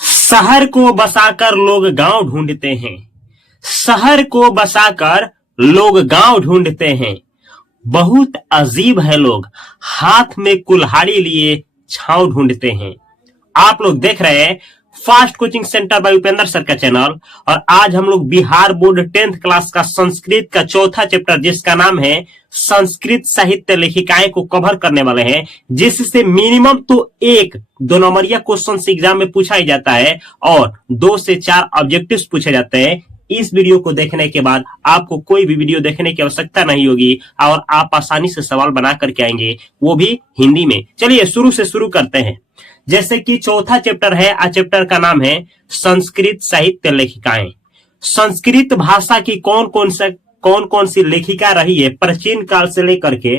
शहर को बसाकर लोग गांव ढूंढते हैं। शहर को बसाकर लोग गांव ढूंढते हैं। बहुत अजीब है लोग, हाथ में कुल्हाड़ी लिए छांव ढूंढते हैं। आप लोग देख रहे हैं fast coaching centre by Upendra sir का चैनल, और आज हम लोग बिहार बोर्ड 10th क्लास का संस्कृत का चौथा चैप्टर जिसका नाम है संस्कृत साहित्य लेखिकाएं को कवर करने वाले हैं, जिससे मिनिमम तो 1-2 नंबरिया क्वेश्चन एग्जाम में पूछा ही जाता है और 2 से 4 ऑब्जेक्टिव्स पूछे जाते हैं। इस वीडियो को देखने के बाद आपको कोई भी वीडियो देखने की आवश्यकता नहीं होगी और आप आसानी से सवाल बना करके आएंगे, वो भी हिंदी में। चलिए शुरू से शुरू करते हैं। जैसे कि चौथा चैप्टर है, चैप्टर का नाम है संस्कृत साहित्य लेखिकाएं। संस्कृत भाषा की कौन कौन सी लेखिका रही है प्राचीन काल से लेकर के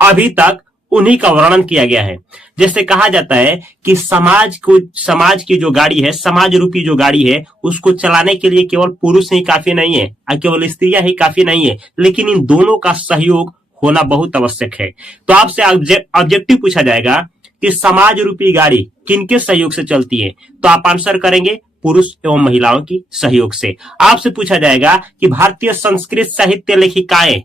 अभी तक, उन्हीं का वर्णन किया गया है। जैसे कहा जाता है कि समाज की जो गाड़ी है, समाज रूपी जो गाड़ी है, उसको चलाने के लिए केवल पुरुष ही काफी नहीं है और केवल स्त्रियां ही काफी नहीं है, लेकिन इन दोनों का सहयोग होना बहुत आवश्यक है। तो आपसे ऑब्जेक्टिव पूछा जाएगा कि समाज रूपी गाड़ी किनके सहयोग से चलती है, तो आप आंसर करेंगे पुरुष एवं महिलाओं की सहयोग से। आपसे पूछा जाएगा कि भारतीय संस्कृत साहित्य लेखिकाएं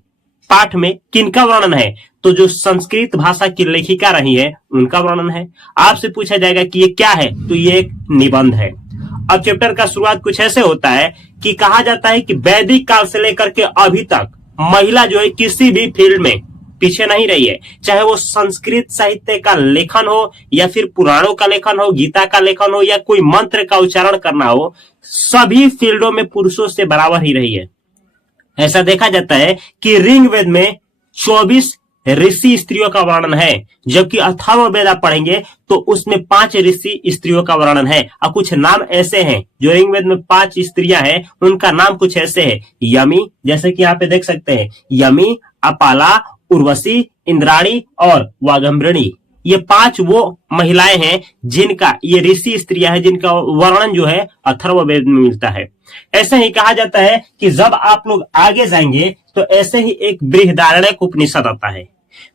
पाठ में किनका वर्णन है, तो जो संस्कृत भाषा की लेखिका रही है उनका वर्णन है। आपसे पूछा जाएगा कि ये क्या है, तो ये एक निबंध है। अब चैप्टर का शुरुआत कुछ ऐसे होता है कि कहा जाता है कि वैदिक काल से लेकर के अभी तक महिला जो है किसी भी फील्ड में पीछे नहीं रही है, चाहे वो संस्कृत साहित्य का लेखन हो या फिर पुराणों का लेखन हो, गीता का लेखन हो या कोई मंत्र का उच्चारण करना हो, सभी फील्डों में पुरुषों से बराबर ही रही है। ऐसा देखा जाता है कि ऋग्वेद में 24 ऋषि स्त्रियों का वर्णन है, जबकि अथर्ववेद आप पढ़ेंगे तो उसमें 5 ऋषि स्त्रियों का वर्णन है। और कुछ नाम ऐसे हैं, जो ऋग्वेद में 5 स्त्रियां हैं उनका नाम कुछ ऐसे है। यमी, जैसे कि यहाँ पे देख सकते हैं, यमी, अपाला, उर्वशी, इंद्राणी और वागंभृणी, ये 5 वो महिलाएं हैं जिनका, ये ऋषि स्त्रियां हैं जिनका वर्णन जो है अथर्ववेद में मिलता है। ऐसे ही कहा जाता है कि जब आप लोग आगे जाएंगे तो ऐसे ही एक बृहदारण्यक उपनिषद आता है।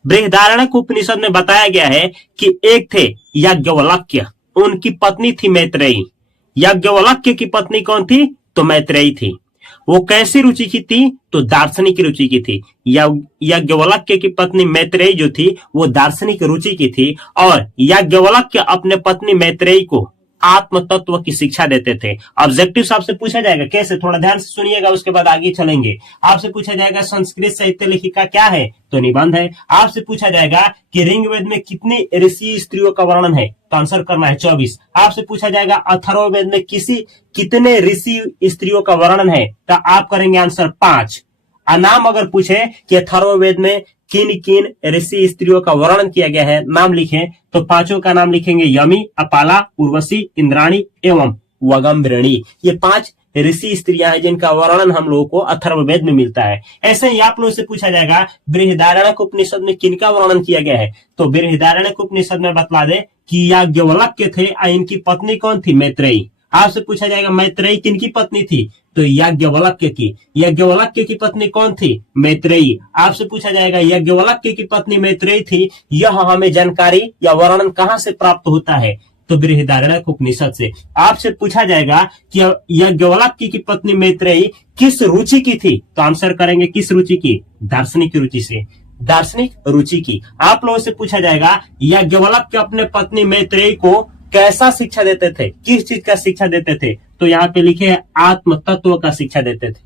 बृहदारण्यक उपनिषद में बताया गया है कि एक थे याज्ञवल्क्य, उनकी पत्नी थी मैत्रेयी। याज्ञवल्क्य की पत्नी कौन थी, तो मैत्रेयी थी। वो कैसी रुचि की थी, तो दार्शनिक रुचि की थी। याज्ञवल्क्य की पत्नी मैत्रेयी जो थी वो दार्शनिक रुचि की थी, और याज्ञवल्क्य अपने पत्नी मैत्रेयी को आत्म तत्व की शिक्षा देते थे। ऑब्जेक्टिव आपसे पूछा जाएगा, कैसे, थोड़ा ध्यान से सुनिएगा, उसके बाद आगे चलेंगे। आपसे पूछा जाएगा संस्कृत साहित्य लेखिका क्या है, तो निबंध है। आपसे पूछा जाएगा कि ऋग्वेद में कितनी ऋषि स्त्रियों का वर्णन है, तो आंसर करना है 24। आपसे पूछा जाएगा अथर्ववेद में कितने ऋषि स्त्रियों का वर्णन है, तो आप करेंगे आंसर 5। नाम अगर पूछे कि अथर्ववेद में किन किन ऋषि स्त्रियों का वर्णन किया गया है, नाम लिखें, तो 5 का नाम लिखेंगे यमी, अपाला, उर्वशी, इंद्राणी एवं वागंभृणी। ये 5 ऋषि स्त्रियां हैं जिनका वर्णन हम लोगों को अथर्ववेद में मिलता है। ऐसे ही आप लोगों से पूछा जाएगा बृहदारण्यक उपनिषद में किनका वर्णन किया गया है, तो बृहदारण्यक उपनिषद में बतला दे कि याज्ञवल्क्य थे और इनकी पत्नी कौन थी, मैत्रेयी। आपसे पूछा जाएगा मैत्रेयी किनकी पत्नी थी, तो याज्ञवल्क्य की। याज्ञवल्क्य की पत्नी कौन थी, मैत्रेयी। आपसे पूछा जाएगा याज्ञवल्क्य की पत्नी मैत्रेयी थी, यह हमें जानकारी या वर्णन कहां से प्राप्त होता है, तो बृहदारण्यक उपनिषद से। आपसे पूछा जाएगा कि याज्ञवल्क्य की पत्नी मैत्रेयी किस रुचि की थी, तो आंसर करेंगे किस रुचि की, दार्शनिक रुचि से, दार्शनिक रुचि की। आप लोगों से पूछा जाएगा याज्ञवल्क्य अपने पत्नी मैत्रेयी को कैसा शिक्षा देते थे, किस चीज का शिक्षा देते थे, तो यहाँ पे लिखे है आत्म तत्व का शिक्षा देते थे,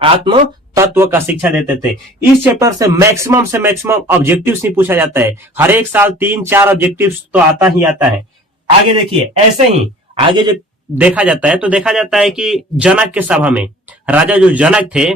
आत्म तत्व का शिक्षा देते थे। इस चैप्टर से मैक्सिमम ऑब्जेक्टिव्स ही पूछा जाता है। हर एक साल 3-4 ऑब्जेक्टिव्स तो आता ही आता है। आगे देखिए, ऐसे ही आगे जब देखा जाता है तो देखा जाता है कि जनक के सभा में, राजा जो जनक थे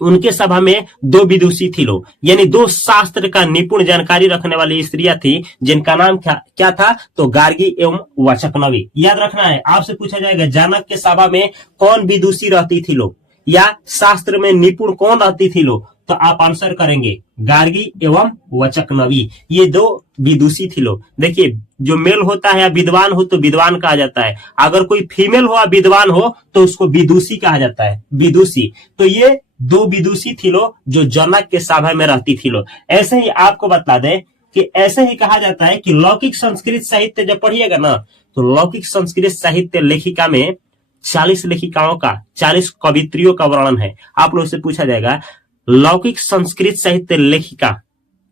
उनके सभा में 2 विदुषी थी लोग, यानी 2 शास्त्र का निपुण जानकारी रखने वाली स्त्रियां थी, जिनका नाम क्या था, तो गार्गी एवं वाचकनवी। याद रखना है, आपसे पूछा जाएगा जनक के सभा में कौन विदुषी रहती थी लोग, या शास्त्र में निपुण कौन रहती थी लोग, तो आप आंसर करेंगे गार्गी एवं वाचकनवी। ये 2 विदुषी थी लोग। देखिए, जो मेल होता है या विद्वान हो तो विद्वान कहा जाता है, अगर कोई फीमेल हो या विद्वान हो तो उसको विदुषी कहा जाता है, विदुषी। तो ये 2 विदुषी थी लोग जो जनक के सभा में रहती थी लोग। ऐसे ही आपको बता दें कि ऐसे ही कहा जाता है कि लौकिक संस्कृत साहित्य जब पढ़िएगा ना, तो लौकिक संस्कृत साहित्य लेखिका में 40 लेखिकाओं का, 40 कवित्रियों का वर्णन है। आप लोगों से पूछा जाएगा लौकिक संस्कृत साहित्य लेखिका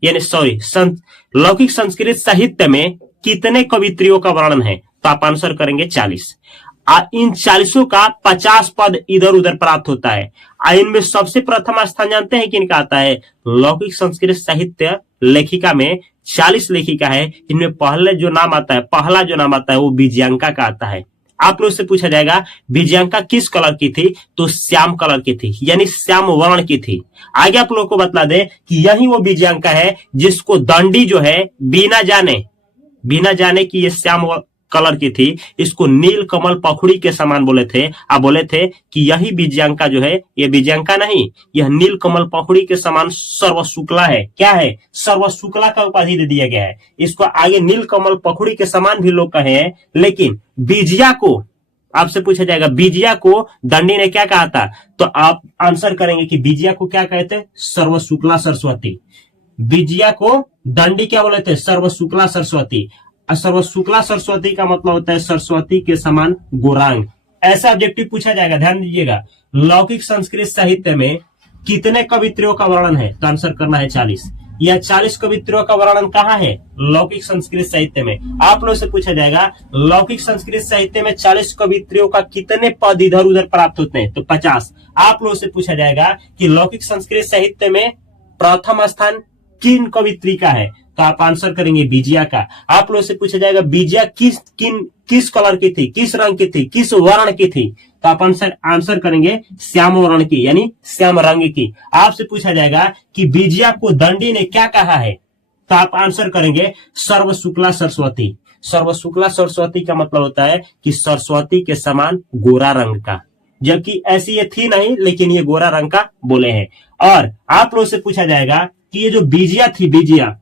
यानी लौकिक संस्कृत साहित्य में कितने कवित्रियों का वर्णन है, तो आप आंसर करेंगे 40। इन 40 का 50 पद इधर उधर प्राप्त होता है। इनमें सबसे प्रथम स्थान जानते हैं किनका आता है? लौकिक संस्कृत साहित्य लेखिका में 40 लेखिका है। इनमें पहला जो नाम आता है वो विजयांका का आता है। आप लोग से पूछा जाएगा विजयांका किस कलर की थी, तो श्याम कलर की थी, यानी श्याम वर्ण की थी। आगे आप लोग को बतला दे कि यही वो विजयांका है जिसको दंडी जो है बिना जाने कि ये श्याम कलर की थी, इसको नील कमल पखुड़ी के समान बोले थे। आप बोले थे कि यही विजयांका जो है, ये विजयांका नहीं, यह नील कमल पखुड़ी के समान सर्व शुक्ला है। क्या है? सर्व शुक्ला का उपाधि दे दिया गया है। इसको आगे नील कमल पखुड़ी के समान भी लोग कहे हैं, लेकिन विजया को आपसे पूछा जाएगा विजया को दंडी ने क्या कहा था, तो आप आंसर करेंगे कि विजया को क्या कहते हैं? सर्व शुक्ला सरस्वती। विजया को दंडी क्या बोले थे? सर्व शुक्ला सरस्वती। सर्व शुक्ला सरस्वती का मतलब होता है सरस्वती के समान गौरांग। ऐसा ऑब्जेक्टिव पूछा जाएगा, ध्यान दीजिएगा। लौकिक संस्कृत साहित्य में कितने कवित्रियों का वर्णन है, तो आंसर करना है 40। यह 40 कवित्रियों का वर्णन कहाँ है? लौकिक संस्कृत साहित्य में। आप लोग से पूछा जाएगा लौकिक संस्कृत साहित्य में 40 कवित्रियों का कितने पद इधर उधर प्राप्त होते हैं, तो 50। आप लोग से पूछा जाएगा कि लौकिक संस्कृत साहित्य में प्रथम स्थान किन कवित्री का है, तो आप आंसर करेंगे विजया का। आप लोग से पूछा जाएगा विजया किस कलर की थी, किस रंग की थी, किस वर्ण की थी, तो आप आंसर करेंगे श्याम वर्ण की, यानी श्याम रंग की। आपसे पूछा जाएगा कि विजया को दंडी ने क्या कहा है, तो आप आंसर करेंगे सर्व शुक्ला सरस्वती। सर्व शुक्ला सरस्वती का मतलब होता है कि सरस्वती के समान गोरा रंग का, जबकि ऐसी ये थी नहीं, लेकिन ये गोरा रंग का बोले हैं। और आप लोग से पूछा जाएगा कि ये जो विजया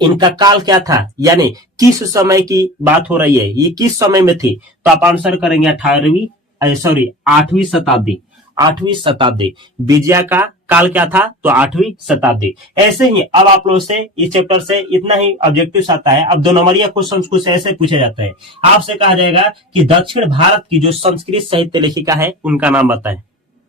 इनका काल क्या था, यानी किस समय की बात हो रही है, ये किस समय में थी, तो आप आंसर करेंगे 8वीं शताब्दी। 8वीं शताब्दी विजया का काल क्या था, तो 8वीं शताब्दी। ऐसे ही अब आप लोग से इस चैप्टर से इतना ही ऑब्जेक्टिव आता है। अब 2 नंबरिया क्वेश्चन कुछ ऐसे पूछे जाते हैं। आपसे कहा जाएगा कि दक्षिण भारत की जो संस्कृत साहित्य लेखिका है उनका नाम बताएं,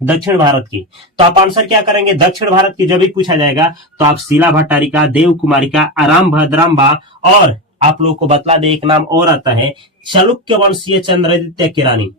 दक्षिण भारत की। तो आप आंसर क्या करेंगे? दक्षिण भारत की जब भी पूछा जाएगा तो आप शीला भट्टारिका, देव कुमारिका, आराम भद्राम्बा, और आप लोग को बतला दे एक नाम और आता है चालुक्य वंशीय चंद्रादित्य की रानी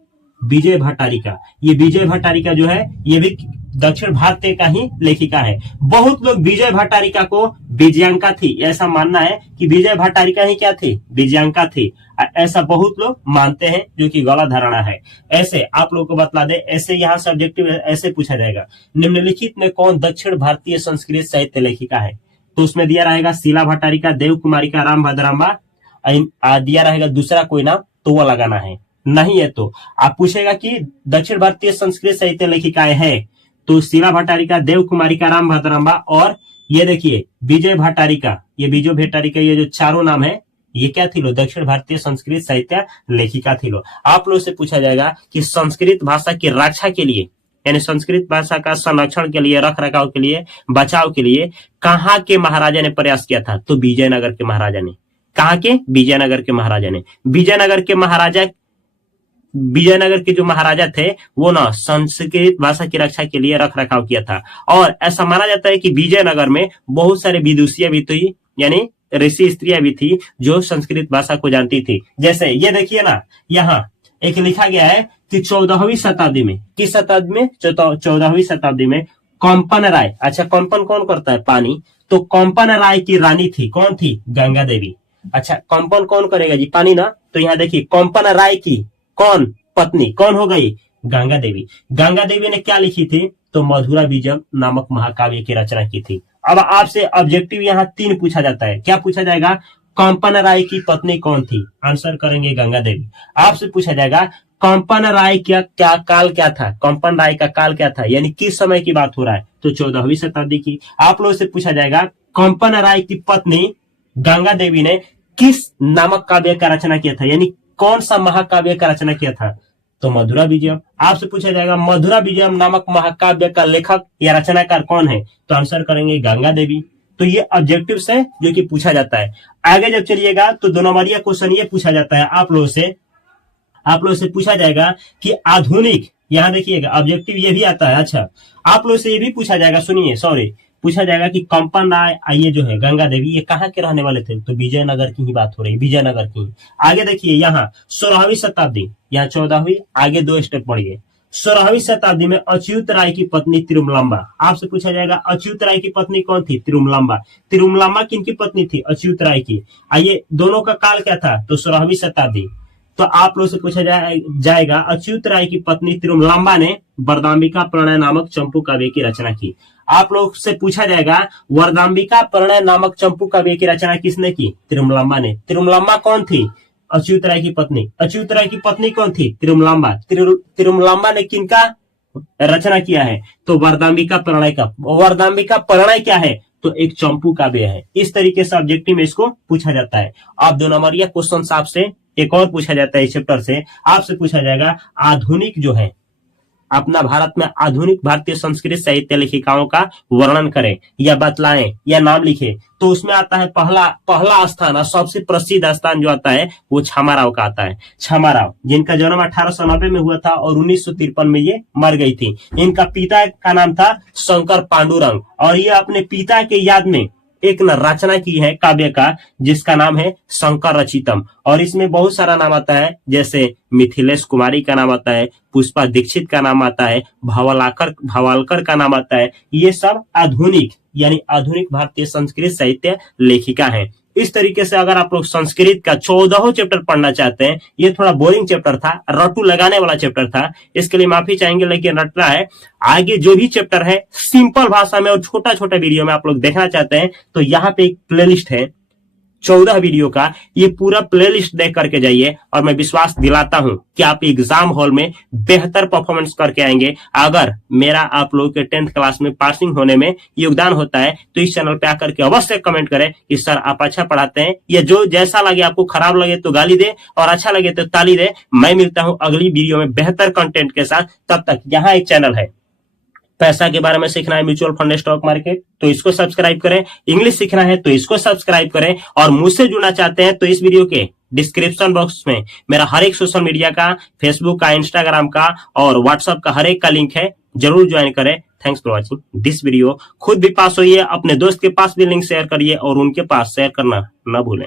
विजय भट्टारिका। ये विजय भट्टारिका जो है ये भी दक्षिण भारत का ही लेखिका है। बहुत लोग विजय भट्टारिका को विजयांका थी ऐसा मानना है कि विजय भट्टारिका ही क्या थी, विजयांका थी, ऐसा बहुत लोग मानते हैं, जो कि गलत धारणा है। ऐसे आप लोग को बतला दे, ऐसे यहाँ सब्जेक्टिव ऐसे पूछा जाएगा निम्नलिखित में कौन दक्षिण भारतीय संस्कृत साहित्य लेखिका है, तो उसमें दिया रहेगा शीला भट्टारिका, देव कुमारिका, राम भद्राम्बा, दिया रहेगा दूसरा कोई नाम तो वो लगाना है, नहीं है तो आप पूछेगा कि दक्षिण भारतीय संस्कृत साहित्य लेखिकाएं हैं, तो शीला भट्टारिका, देव कुमारिका, राम भद्राम्बा और ये देखिए विजय भट्टारिका, ये जो चारों नाम है ये क्या थी लो, दक्षिण भारतीय संस्कृत साहित्य लेखिका थी लो। आप लोग से पूछा जाएगा कि संस्कृत भाषा की रक्षा के लिए, यानी संस्कृत भाषा का संरक्षण के लिए, रख रखाव के लिए, बचाव के लिए कहाँ के महाराजा ने प्रयास किया था, तो विजयनगर के महाराजा ने। कहाँ के? विजयनगर के महाराजा ने। विजयनगर के जो महाराजा थे वो ना संस्कृत भाषा की रक्षा के लिए रख रखाव किया था। और ऐसा माना जाता है कि विजयनगर में बहुत सारे विदुषियां भी थी, यानी ऋषि स्त्रियां भी थी जो संस्कृत भाषा को जानती थी। जैसे ये देखिए ना, यहाँ एक लिखा गया है कि 14वीं शताब्दी में, किस शताब्दी में? 14वीं शताब्दी में कंपन राय, अच्छा कंपन कौन करता है? पानी। तो कंपन राय की रानी थी, कौन थी? गंगा देवी। अच्छा कंपन कौन करेगा जी? पानी ना। तो यहाँ देखिए कंपन राय की कौन पत्नी कौन हो गई? गंगा देवी। गंगा देवी ने क्या लिखी थी? तो मधुरा बीजम नामक महाकाव्य की रचना की थी। अब आपसे ऑब्जेक्टिव यहाँ 3 पूछा जाता है। क्या पूछा जाएगा? कंपन राय की पत्नी कौन थी? आंसर करेंगे गंगा देवी। आपसे पूछा जाएगा कंपन राय क्या काल क्या था? कंपन राय का काल क्या था, यानी किस समय की बात हो रहा है? तो 14वीं शताब्दी की। आप लोगों से पूछा जाएगा कंपन राय की पत्नी गंगा देवी ने किस नामक काव्य का रचना किया था, यानी कौन सा महाकाव्य का रचना किया था? तो मधुरा विजयम। आपसे पूछा जाएगा मधुरा विजयम नामक महाकाव्य का लेखक या रचनाकार कौन है? तो आंसर करेंगे गंगा देवी। तो ये ऑब्जेक्टिव से जो कि पूछा जाता है। आगे जब चलिएगा तो 2 नंबरिया क्वेश्चन ये पूछा जाता है आप लोगों से पूछा जाएगा कि आधुनिक, यहां देखिएगा ऑब्जेक्टिव ये भी आता है। अच्छा, आप लोग से ये भी पूछा जाएगा, सुनिए, सॉरी, पूछा जाएगा कि कंपन राय ये जो है गंगा देवी, ये कहाँ के रहने वाले थे? तो विजयनगर की ही बात हो रही है, विजयनगर की। आगे देखिए यहाँ 16वीं शताब्दी, यहाँ 14वीं, आगे 2 स्टेप पढ़िए। 16वीं शताब्दी में अच्युत राय की पत्नी तिरुमलांबा, आपसे पूछा जाएगा अच्युत राय की पत्नी कौन थी? तिरुमलांबा। तिरुमलांबा किनकी पत्नी थी? अच्युत राय की। आइए, दोनों का काल क्या था? तो 16वीं शताब्दी। तो आप लोग से पूछा जाएगा अच्युत राय की पत्नी तिरुमलांबा ने वरदाम्बिका प्रणय नामक चंपू काव्य की रचना की। आप लोग से पूछा जाएगा वरदाम्बिका प्रणय नामक चंपू काव्य की रचना किसने की? तिरुमलांबा ने। तिरुमलांबा कौन थी? अच्युत राय की पत्नी। अच्युत राय की पत्नी कौन थी? तिरुमलांबा। तिरुमलांबा ने किनका रचना किया है? तो वरदाम्बिका प्रणय का। वरदाम्बिका प्रणय क्या है? तो एक चंपू काव्य है। इस तरीके से ऑब्जेक्टिव में इसको पूछा जाता है। अब 2 नंबरिया क्वेश्चन आपसे एक और पूछा जाता है इस चैप्टर से, आपसे पूछा जाएगा आधुनिक जो है अपना भारत में आधुनिक भारतीय संस्कृत साहित्य लेखिकाओं का वर्णन करें या बतलाएं या नाम लिखे। तो उसमें आता है पहला स्थान और सबसे प्रसिद्ध स्थान जो आता है वो छामाराव का आता है। छामाराव, जिनका जन्म 1890 में हुआ था और 1953 में ये मर गई थी। इनका पिता का नाम था शंकर पांडुरंग और ये अपने पिता के याद में एक रचना की है काव्य का जिसका नाम है शंकर रचितम। और इसमें बहुत सारा नाम आता है, जैसे मिथिलेश कुमारी का नाम आता है, पुष्पा दीक्षित का नाम आता है, भावालकर का नाम आता है। ये सब आधुनिक यानी आधुनिक भारतीय संस्कृत साहित्य लेखिका हैं। इस तरीके से अगर आप लोग संस्कृत का 14 चैप्टर पढ़ना चाहते हैं, ये थोड़ा बोरिंग चैप्टर था, रटू लगाने वाला चैप्टर था, इसके लिए माफी चाहेंगे, लेकिन रटना है। आगे जो भी चैप्टर है सिंपल भाषा में और छोटा छोटा वीडियो में आप लोग देखना चाहते हैं तो यहाँ पे एक प्लेलिस्ट है 14 वीडियो का, ये पूरा प्लेलिस्ट देख करके जाइए और मैं विश्वास दिलाता हूं कि आप एग्जाम हॉल में बेहतर परफॉर्मेंस करके आएंगे। अगर मेरा आप लोगों के 10th क्लास में पासिंग होने में योगदान होता है तो इस चैनल पे आकर के अवश्य कमेंट करें कि सर आप अच्छा पढ़ाते हैं, या जो जैसा लगे, आपको खराब लगे तो गाली दे और अच्छा लगे तो ताली दे। मैं मिलता हूं अगली वीडियो में बेहतर कंटेंट के साथ। तब तक यहाँ एक चैनल है, पैसा के बारे में सीखना है, म्यूचुअल फंड, स्टॉक मार्केट, तो इसको सब्सक्राइब करें। इंग्लिश सीखना है तो इसको सब्सक्राइब करें। और मुझसे जुड़ना चाहते हैं तो इस वीडियो के डिस्क्रिप्शन बॉक्स में मेरा हर एक सोशल मीडिया का, फेसबुक का, इंस्टाग्राम का और व्हाट्सएप का हर एक का लिंक है, जरूर ज्वाइन करें। Thanks for watching this video. खुद भी पास होइए, अपने दोस्त के पास भी लिंक शेयर करिए और उनके पास शेयर करना न भूलें।